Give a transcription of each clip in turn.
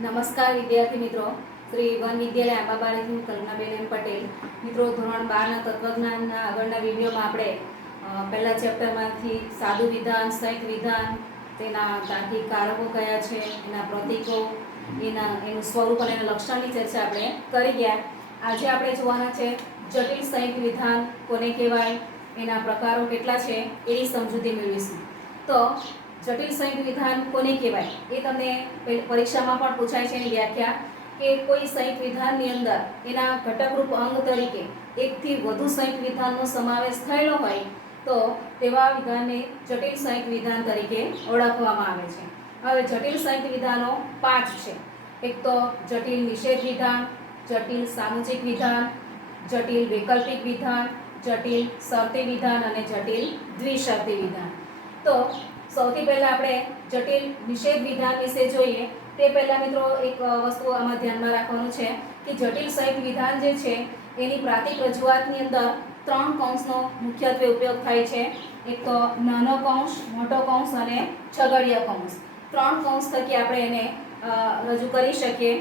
નમસ્કાર વિદ્યાર્થી મિત્રો, શ્રી વન વિદ્યાલય આંબાબારીથી કલ્પનાબેન એમ પટેલ. મિત્રો, ધોરણ 12ના તત્વજ્ઞાનના આગળના વિડીયોમાં આપણે પહેલા ચેપ્ટરમાંથી સાદું વિધાન, સંયુક્ત વિધાન, તેના તાર્કિક કારકો કયા છે, એના પ્રતીકો, એનું સ્વરૂપ અને એના લક્ષણની ચર્ચા આપણે કરી ગયા. આજે આપણે જોવાના છે જટિલ સંયુક્ત વિધાન કોને કહેવાય, એના પ્રકારો કેટલા છે એની સમજૂતી મેળવીશું. તો જટિલ સંયુક્ત વિધાન કોને કહેવાય એ તમને પરીક્ષામાં પણ પૂછાય છે. એની વ્યાખ્યા કે કોઈ સંયુક્ત વિધાનની અંદર એના ઘટકરૂપ અંગ તરીકે એકથી વધુ સંયુક્ત વિધાનનો સમાવેશ થયેલો હોય તો તેવા વિધાનને જટિલ સંયુક્ત વિધાન તરીકે ઓળખવામાં આવે છે. હવે જટિલ સંયુક્ત વિધાનો 5 છે. એક તો જટિલ નિષેધ વિધાન, જટિલ સામૂહિક વિધાન, જટિલ વૈકલ્પિક વિધાન, જટિલ શરતી વિધાન અને જટિલ દ્વિશરતી વિધાન. તો સૌથી પહેલા આપણે જટિલ નિષેધ વિધાન વિશે જોઈએ. તે પહેલા મિત્રો એક વસ્તુ આમાં ધ્યાનમાં રાખવાનું છે કે જટિલ સંયુક્ત વિધાન જે છે એની પ્રાતિક રજૂઆતની અંદર 3 કૌંસનો મુખ્યત્વે ઉપયોગ થાય છે. એક તો નાનો કૌંસ, મોટો કૌંસ અને છગડીયા કૌંસ. 3 કૌંસ થકી આપણે એને રજૂ કરી શકીએ.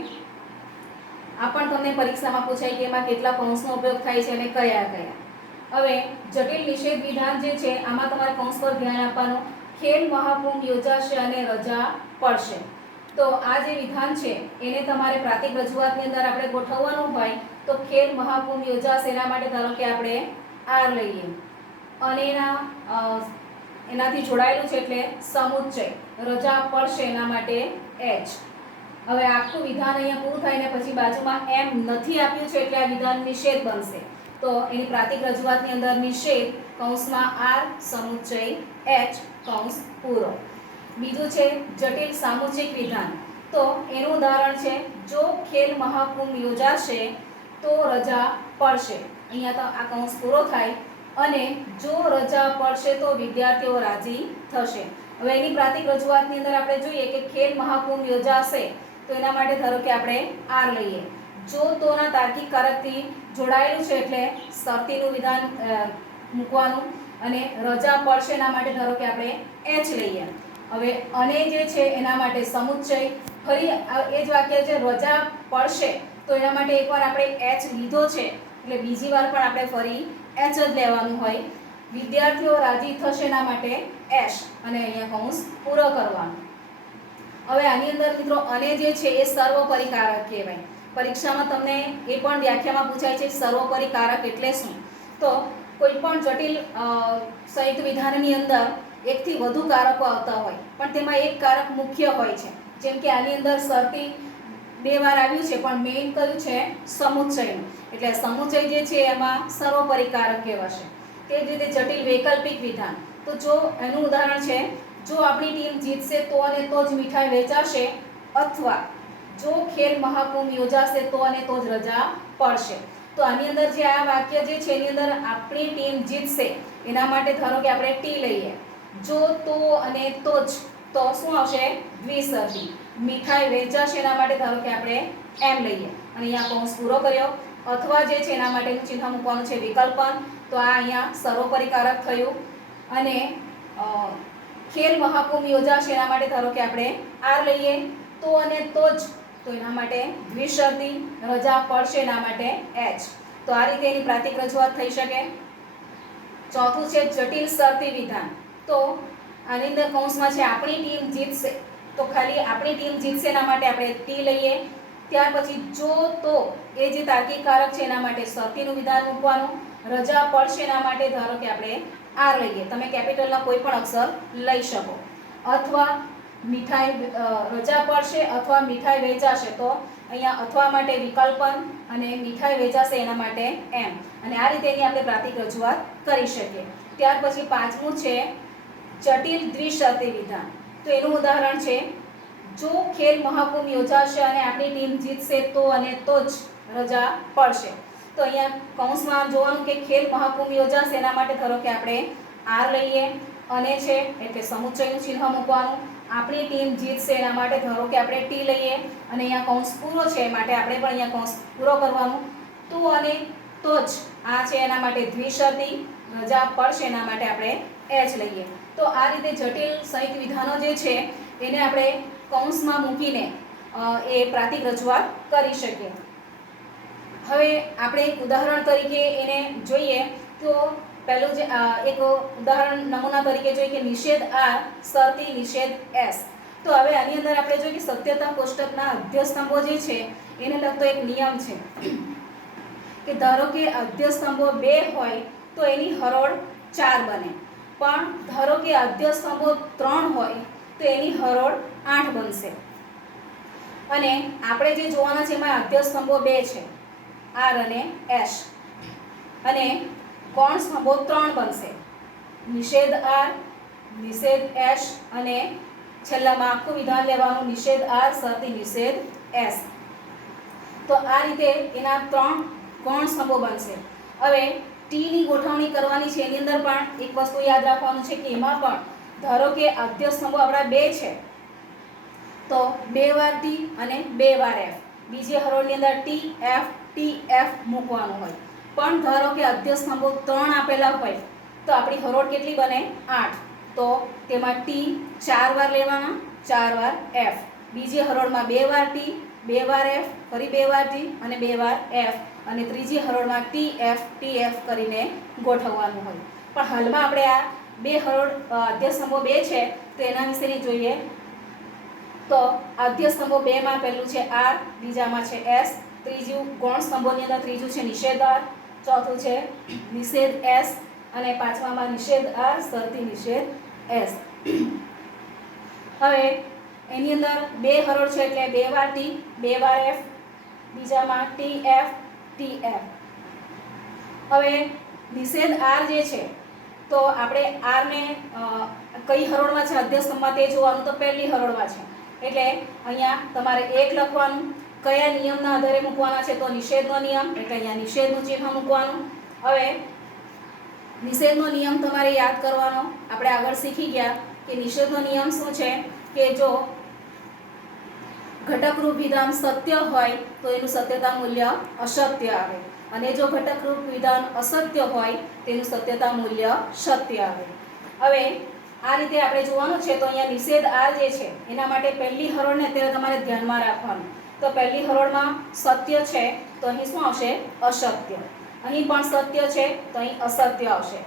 આ પણ તમને પરીક્ષામાં પૂછાય કે એમાં કેટલા કૌંસનો ઉપયોગ થાય છે અને કયા કયા. હવે જટિલ નિષેધ વિધાન જે છે આમાં તમારે કૌંસ પર ધ્યાન આપવાનું. ખેલ મહાકુંભ યોજાશે અને રજા પડશે. તો આ જે વિધાન છે એને તમારે પ્રાતિક રજૂઆતની અંદર આપણે ગોઠવવાનું હોય તો ખેલ મહાકુંભ યોજાશે એના માટે ધારો કે આપણે આર લઈએ અને એનાથી જોડાયેલું છે એટલે સમુચ્ચય. રજા પડશે એના માટે એચ. હવે આખું વિધાન અહીંયા પૂરું થાય ને પછી બાજુમાં એમ નથી આપ્યું છે એટલે આ વિધાન નિષેધ બનશે. તો એની પ્રાતિક રજૂઆતની અંદર નિષેધ કૌંસમાં આર સમુચ્ચય એચ કૌંસ પૂરો. બીજું છે જટિલ સામૂહિક વિધાન. તો એનું ઉદાહરણ છે જો ખેલ મહાકુંભ યોજાશે તો રજા પડશે. અહીંયા તો આ કૌંસ પૂરો થાય અને જો રજા પડશે તો વિદ્યાર્થીઓ રાજી થશે. હવે એની પ્રાતિક રજૂઆતની અંદર આપણે જોઈએ કે ખેલ મહાકુંભ યોજાશે તો એના માટે ધારો કે આપણે આર લઈએ. જો તોના તાર્કિક કારકથી જોડાયેલું છે એટલે શરતીનું વિધાન મૂકવાનું અને રજા પડશે એના માટે ધારો કે આપણે એચ લઈએ. હવે અને જે છે એના માટે સમુચ્ચય. ફરી એ જ વાક્ય છે રજા પડશે તો એના માટે એકવાર આપણે એચ લીધો છે એટલે બીજી વાર પણ આપણે ફરી એચ જ લેવાનું હોય. વિદ્યાર્થીઓ રાજી થશે એના માટે એશ અને અહીંયા કૌંસ પૂરો કરવાનો. હવે આની અંદર મિત્રો અને જે છે એ સર્વોપરી કારક કહેવાય. પરીક્ષામાં તમને એ પણ વ્યાખ્યામાં પૂછાય છે સર્વોપરી કારક એટલે શું. તો કોઈ પણ જટિલ સંયુક્ત વિધાનની અંદર એકથી વધુ કારકો આવતા હોય પણ તેમાં એક કારક મુખ્ય હોય છે. જેમ કે આની અંદર શરતી 2 વાર આવ્યું છે પણ મેઇન કયું છે સમુચ્ચયનું. એટલે સમુચ્ચય જે છે એમાં સર્વોપરી કારક કહેવાશે. તે જ રીતે જટિલ વૈકલ્પિક વિધાન. તો જો એનું ઉદાહરણ છે જો આપણી ટીમ જીતશે તો અને તો જ મીઠાઈ વેચાશે અથવા જો ખેલ મહાકુંભ યોજાશે તો અને તો જ રજા પડશે. તો આની અંદર જે આ વાક્ય જે છે એની અંદર આપણી ટીમ જીતશે એના માટે ધારો કે આપણે ટી લઈએ. જો તો અને તો જ તો શું આવશે દ્વિશરતી. મીઠાઈ વેચાશે એના માટે ધારો કે આપણે એમ લઈએ અને અહીંયા કૌંસ પૂરો કર્યો. અથવા જે છે એના માટેનું ચિહ્ન મૂકવાનું છે વિકલ્પન. તો આ અહીંયા સર્વોપરી કારક થયું. અને ખેલ મહાકુંભ યોજાશે એના માટે ધારો કે આપણે આર લઈએ. તો અને તો જ તો એના માટે દ્વિશરતી. રજા પડશે એના માટે એચ. તો આ રીતે એની પ્રાતિક રજૂઆત થઈ શકે. ચોથું છે જટિલ શરતી વિધાન. તો આની અંદર કૌંસમાં છે આપણી ટીમ જીતશે તો ખાલી આપણી ટીમ જીતશે એના માટે આપણે ટી લઈએ. ત્યાર પછી જો તો એ જે તાર્કિક કારક છે એના માટે શરતીનું વિધાન મૂકવાનું. રજા પડશે એના માટે ધારો કે આપણે આર લઈએ. તમે કેપિટલના કોઈ પણ અક્ષર લઈ શકો. અથવા મીઠાઈ રજા પડશે અથવા મીઠાઈ વેચાશે તો અહીંયા અથવા માટે વિકલ્પન અને મીઠાઈ વેચાશે એના માટે એમ. અને આ રીતે એની આપણે પ્રાતિક રજૂઆત કરી શકીએ. ત્યાર પછી પાંચમું છે જટિલ દ્વિશરતી વિધાન. તો એનું ઉદાહરણ છે જો ખેલ મહાકુંભ યોજાશે અને આપણી ટીમ જીતશે તો અને તો જ રજા પડશે. તો અહીંયા કૌંસમાં જોવાનું કે ખેલ મહાકુંભ યોજાશે એના માટે ધારો કે આપણે આર લઈએ. અને છે એટલે સમુચ્ચયનું ચિહ્ન મૂકવાનું. આપણી ટીમ જીતશે એના માટે ધારો કે આપણે ટી લઈએ અને અહીંયા કૌંસ પૂરો છે માટે આપણે પણ અહીંયા કૌંસ પૂરો કરવાનું. તો અને તો જ આ છે એના માટે દ્વિશરતી. રજા પડશે એના માટે આપણે એચ લઈએ. તો આ રીતે જટિલ સંયુક્ત વિધાનો જે છે એને આપણે કૌંસમાં મૂકીને એ પ્રાતિક રજૂઆત કરી શકીએ. હવે આપણે એક ઉદાહરણ તરીકે એને જોઈએ તો પહેલું જે એક ઉદાહરણ નમૂના તરીકે જોઈએ કે નિષેધ આર શરતી નિષેધ એસ. તો હવે આની અંદર આપણે જોઈએ કે સત્યતા કોષ્ટકના અધ્યસ્તંભો જે છે એને લગતો એક નિયમ છે કે ધારો કે અધ્યસ્તંભો 2 હોય તો એની હરોળ 4 બને, પણ ધારો કે અધ્યસ્તંભો 3 હોય તો એની હરોળ 8 બનશે. અને આપણે જે જોવાના છે એમાં અધ્યસ્તંભો 2 છે, આર અને એસ, અને કોણ સ્તંભો 3 બનશે, નિષેધ આર, નિષેધ એસ અને છેલ્લામાં આખું વિધાન લેવાનું નિષેધ આર શરતી નિષેધ એસ. તો આ રીતે એના 3 કોણ સ્તંભો બનશે. હવે ટી ની ગોઠવણી કરવાની છે. એની અંદર પણ એક વસ્તુ યાદ રાખવાનું છે કે એમાં પણ ધારો કે આદ્ય સ્તંભો આપણા 2 છે તો 2 વાર ટી અને 2 વાર એફ, બીજી હરોળની અંદર ટી એફ મૂકવાનું હોય. પણ ધારો કે આદ્ય સ્તંભો 3 આપેલા હોય તો આપણી હરોળ કેટલી બને 8. તો તેમાં ટી 4 વાર લેવાના, 4 વાર એફ, બીજી હરોળમાં 2 વાર ટી, 2 વાર એફ, ફરી 2 વાર ટી અને 2 વાર એફ, અને ત્રીજી હરોળમાં ટી એફ કરીને ગોઠવવાનું હોય. પણ હાલમાં આપણે આ 2 હરોળ આદ્ય સ્તંભો 2 છે તો એના વિશેની જોઈએ. તો આદ્ય સ્તંભો 2 માં પહેલું છે આર, બીજામાં છે એસ, ત્રીજું ગૌણ સ્તંભોની અંદર ત્રીજું છે નિષેધ આર, ચોથું છે નિષેધ એસ અને પાંચમામાં નિષેધ આર શરતી નિષેધ એસ. હવે એની અંદર 2 હરોળ છે એટલે 2 વાર ટી, 2 વાર એફ, બીજામાં ટી એફ. હવે નિષેધ આર જે છે તો આપણે આર ને કઈ હરોળમાં છે અધ્યસ્તંભમાં તે જોવાનું. તો પહેલી હરોળમાં છે એટલે અહીંયા તમારે 1 લખવાનું. કયા નિયમના આધારે મૂકવાના છે તો નિષેધનો નિયમ, એટલે અહીંયા નિષેધનું ચિહ્ન મૂકવાનું. હવે નિષેધનો નિયમ તમારે યાદ કરવાનો. આપણે આગળ શીખી ગયા કે નિષેધનો નિયમ શું છે કે જો ઘટકરૂપ વિધાન સત્ય હોય તો એનું સત્યતા મૂલ્ય અસત્ય આવે, અને જો ઘટકરૂપ વિધાન અસત્ય હોય તેનું સત્યતા મૂલ્ય સત્ય આવે. હવે આ રીતે આપણે જોવાનું છે. તો અહીંયા નિષેધ આર જે છે એના માટે પહેલી હરોળને અત્યારે તમારે ધ્યાનમાં રાખવાનું. તો પહેલી હરોળમાં સત્ય છે તો અહીં શું આવશે અસત્ય, અહીં પણ સત્ય છે તો અહીં અસત્ય આવશે,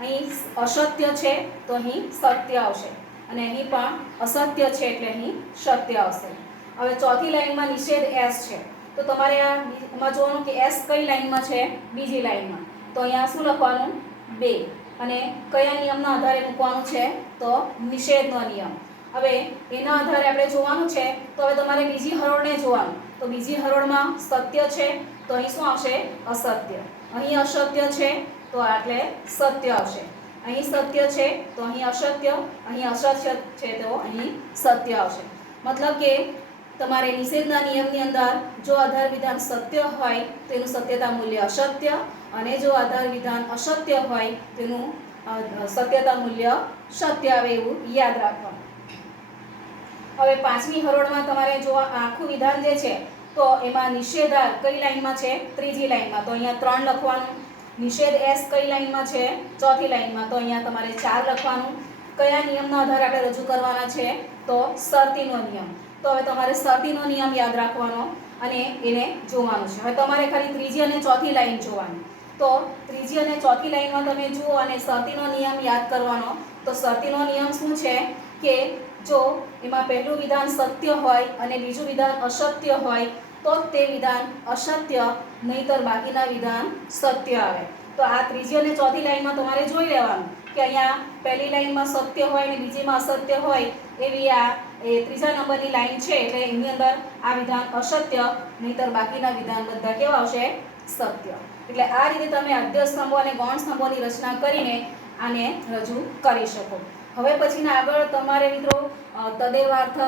અહીં અસત્ય છે તો અહીં સત્ય આવશે, અને અહીં પણ અસત્ય છે એટલે અહીં સત્ય આવશે. હવે ચોથી લાઈનમાં નિષેધ એસ છે તો તમારે આમાં જોવાનું કે એસ કઈ લાઈનમાં છે, બીજી લાઈનમાં. તો અહીંયા શું લખવાનું 2, અને કયા નિયમના આધારે મૂકવાનું છે તો નિષેધનો નિયમ. હવે એના આધારે આપણે જોવાનું છે. તો હવે તમારે બીજી હરોળને જોવાનું. તો બીજી હરોળમાં સત્ય છે તો અહીં શું આવશે અસત્ય, અહીં અસત્ય છે તો એટલે સત્ય આવશે, અહીં સત્ય છે તો અહીં અસત્ય, અહીં અસત્ય છે તો અહીં સત્ય આવશે. મતલબ કે તમારે નિષેધના નિયમની અંદર જો આધાર વિધાન સત્ય હોય તેનું સત્યતા મૂલ્ય અસત્ય, અને જો આધાર વિધાન અસત્ય હોય તેનું સત્યતા મૂલ્ય સત્ય આવે એવું યાદ રાખવાનું. હવે પાંચમી હરોળમાં તમારે જો આખું વિધાન જે છે તો એમાં નિષેધ આર કઈ લાઈનમાં છે, ત્રીજી લાઈનમાં. તો અહીંયા 3 લખવાનું. નિષેધ એસ કઈ લાઈનમાં છે, ચોથી લાઈનમાં. તો અહીંયા તમારે 4 લખવાનું. કયા નિયમના આધારે આપણે રજૂ કરવાના છે તો શરતીનો નિયમ. તો હવે તમારે શરતીનો નિયમ યાદ રાખવાનો અને એને જોવાનું છે. હવે તમારે ખાલી ત્રીજી અને ચોથી લાઈન જોવાની. તો ત્રીજી અને ચોથી લાઈનમાં તમે જુઓ અને શરતીનો નિયમ યાદ કરવાનો. તો શરતીનો નિયમ શું છે કે જો એમાં પહેલું વિધાન સત્ય હોય અને બીજું વિધાન અસત્ય હોય તો તે વિધાન અસત્ય, નહીતર બાકીના વિધાન સત્ય આવે. તો આ ત્રીજી અને ચોથી લાઈનમાં તમારે જોઈ લેવાનું કે અહીંયા પહેલી લાઈનમાં સત્ય હોય અને બીજીમાં અસત્ય હોય એવી આ ત્રીજા નંબરની લાઈન છે એટલે એની અંદર આ વિધાન અસત્ય, નહીતર બાકીના વિધાન બધા કેવા આવશે સત્ય. એટલે આ રીતે તમે આદ્ય સ્તંભો અને ગૌણ સ્તંભોની રચના કરીને આને રજૂ કરી શકો. હવે પછીના આગળ તમારે મિત્રો તદેવાર્થક,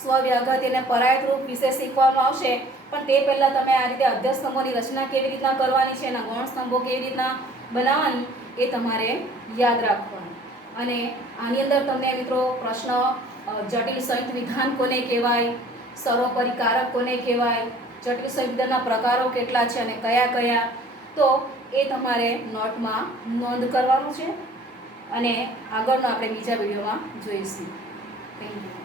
સ્વવ્યાઘાતી અને પરાયત રૂપ વિશે શીખવામાં આવશે. પણ તે પહેલાં તમે આ રીતે આદ્ય સ્તંભોની રચના કેવી રીતના કરવાની છે અને ગૌણ સ્તંભો કેવી રીતના બનાવવાની એ તમારે યાદ રાખવાનું. અને આની અંદર તમને મિત્રો પ્રશ્ન જટિલ સંયુક્ત વિધાન કોને કહેવાય, સર્વોપરી કારક કોને કહેવાય, જટિલ સંયુક્ત વિધાનના પ્રકારો કેટલા છે અને કયા કયા, તો એ તમારે નોટમાં નોંધ કરવાનું છે. અને આગળનો આપણે બીજા વિડીયોમાં જોઈશું. Thank you.